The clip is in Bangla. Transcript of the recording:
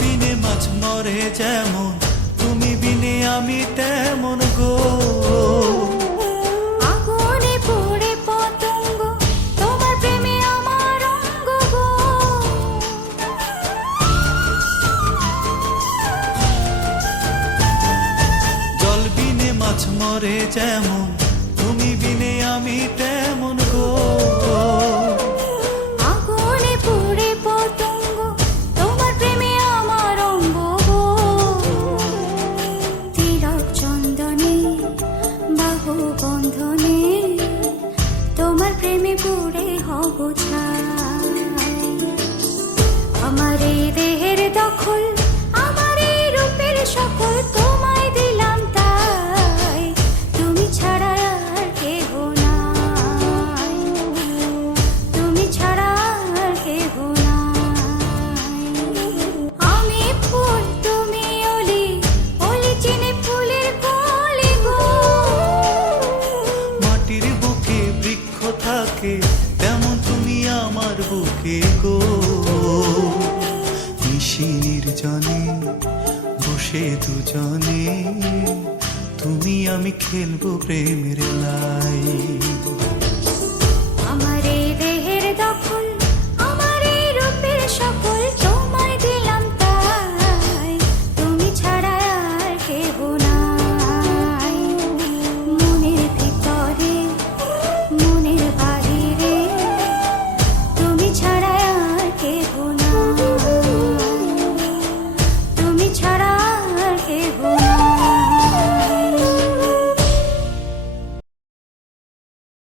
বিনে মাছ মরে যেমন, তুমি বিনে আমি তেমন গো। আগুনে পড়ে পতঙ্গ, তোমার প্রেমে আমার অঙ্গ গো। জল বিনে মাছ মরে যেমন, তুমি বিনে আমি তেমন গো। আগুনে পড়ে পতঙ্গ, তোমার প্রেমে আমার অঙ্গ গো। তিলক চন্দনে বাহু বন্ধনে, তোমার প্রেমে পড়ে হব ছাই। আমার এই দেহের দখল, আমার এই রূপের সকল তোমায় দিলাম তাই। তুমি ছাড়া আর কেহ নাই, তুমি ছাড়া আর কেহ নাই। আমি ফুল তুমি অলি, অলি চিনে ফুলের কলি গো। মাটির বুকে বৃক্ষ থাকে, তেমন তুমি আমার বুকে গো। নিশির জনে বসে দুজনে, তুমি আমি খেলবো প্রেমের লাই।